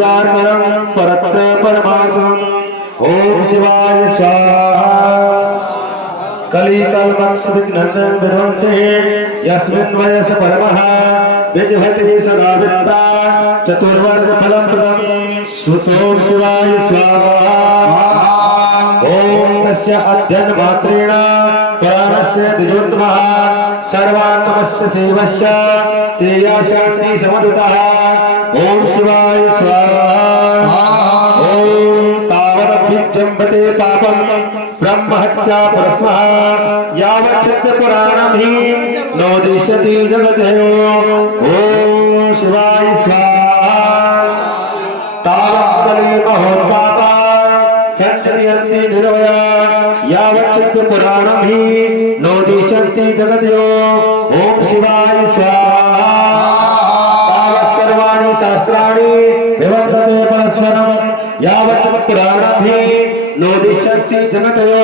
विद्यार्पणं परत्र परमार्थम् ओम शिवाय स्वाहा कलिकल्पस्विघ्नन्दन विध्वंसे यस्मिन् वयस परमः विजहति सदा विद्या चतुर्वर्ग फलं प्रदं सुसोम शिवाय स्वाहा ओम तस्य अध्ययन मात्रेण प्राणस्य द्विजोत्तमः सर्वात्मस्य सेवस्य तेया शांति समदुतः ओम शिवाय स्वाहा ओम तावदभिजम्भते पापं ब्रह्महत्या परस्मः यावच्छिद्य पुराणं हि नोदिष्यति जगदेव ओम शिवाय स्वाहा तावत्कली महोत्पाता संचयन्ति निर्वया यावच्छिद्य पुराणं हि नोदिष्यति जगदेव ओम शिवाय स्वाहा तावत् सर्वाणि शास्त्राणि विवर्तते परस्परं यावच्छिद्य पुराणं हि नोदिष्यति जगतयो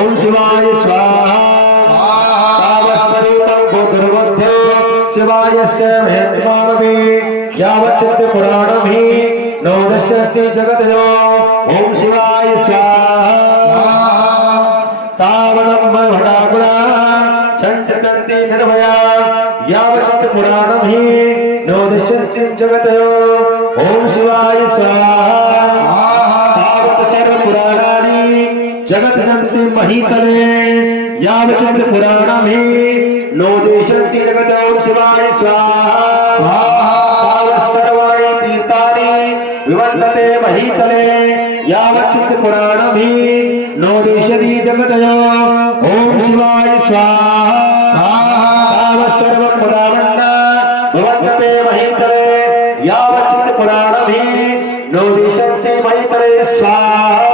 ओम शिवाय स्वाहा तावत्सर्वं बोधर्वद्धो शिवायस्य महत्त्वामपि यावच्छिद्य पुराणं हि नोदिष्यति जगतयो ओम शिवाय स्वाहा तावदं भटाकुला संचतन्ति निर्भया यावच्छिद्य पुराणं हि नोदिष्यति जगतयो ओम शिवाय स्वाहा जगत जंति महीतले यावच्छिद्य पुराणं हि नोदिष्यति जगत ओम शिवाय स्वाहा तावत् सर्वाणि तीर्थानि विवर्तते महीतले यावच्छिद्य पुराणं हि नोदिष्यति जगतयो ओम शिवाय स्वाहा तावत् सर्वपदावन्ना विवर्तते महीतले यावच्छिद्य पुराणं हि नोदिष्यति महीतले स्वाहा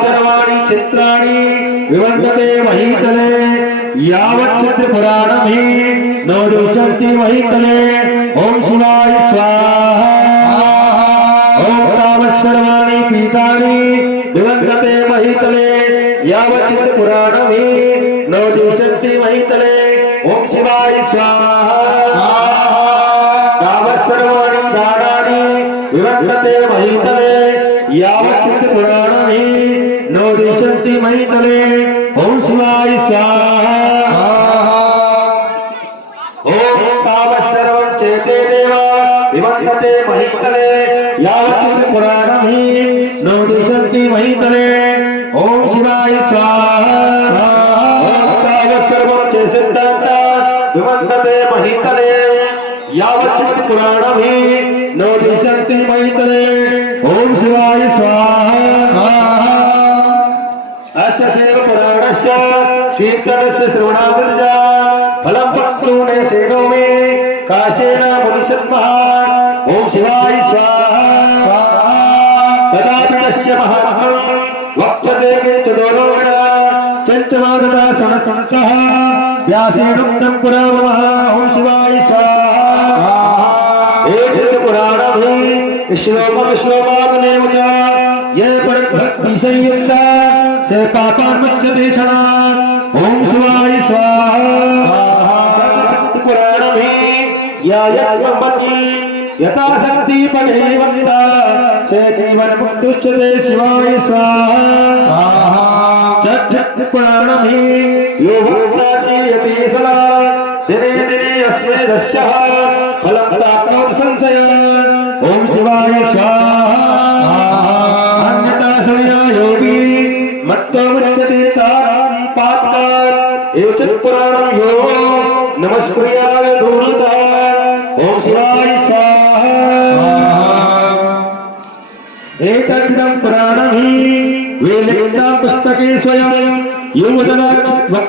सर्वाणि चित्राणि विवर्तते महीतले यावच्छिद्य पुराणं हि नोदिष्यति महीतले ओम शिवाय स्वाहा ओम तावत् सर्वाणि पीतानि विवर्तते महीतले यावच्छिद्य पुराणं हि नोदिष्यति महीतले ओम शिवाय स्वाहा तावत् सर्वाणि दानानि विवर्तते महीतले यावच्छिद्य पुराणं हि नोदिष्यति महीतले ओम शिवाय स्वाहा ओम तावत् सर्वं चेते देवा विवर्तते महीतले यावच्छिद्य पुराणं हि नोदिष्यति महीतले ओम शिवाय स्वाहा ओम तावत् सर्वं चेसिद्धान्ता विवर्तते महीतले यावच्छिद्य पुराणं हि नोदिष्यति महीतले ओम शिवाय स्वाहा अस्य सेव पुराणस्य कीर्तनस्य श्रवणादिर्जा फलं पक्लूने सेनो मे काशेन मुनिसत्मः ओम शिवाय स्वाहा तदापि तस्य महात्म्यं वक्ष्यते किञ्चिदोरोगणा चैत्रमागता सनसन्तः व्यासेनोक्तं पुराणमः ओम शिवाय स्वाहा एतत् पुराणं हि श्लोकश्लोकाग्नेव च ये भक्ति संयुक्ता से पापान्मुच्यते क्षणात् ओम शिवाय स्वाहा सच्चित् पुराणं हि यायत्वमति यथा शक्ति पठे वक्ता से जीवन मुक्तुच्यते शिवाय स्वाहा सच्चित् पुराणं हि यो भक्ता चीयते सदा दिने दिने अस्मै दस्यः फलं प्राप्नोति संशयात् ओम शिवाय स्वाहा अन्यथा संया योगी मत्तो मुच्यते तारां पातात् एतत् पुराणं यो नमस्कुर्यात् दूरतात् ओम शिवाय स्वाहा एतच्चिदं पुराणं हि वेदलिखितं पुस्तके स्वयं यो वदति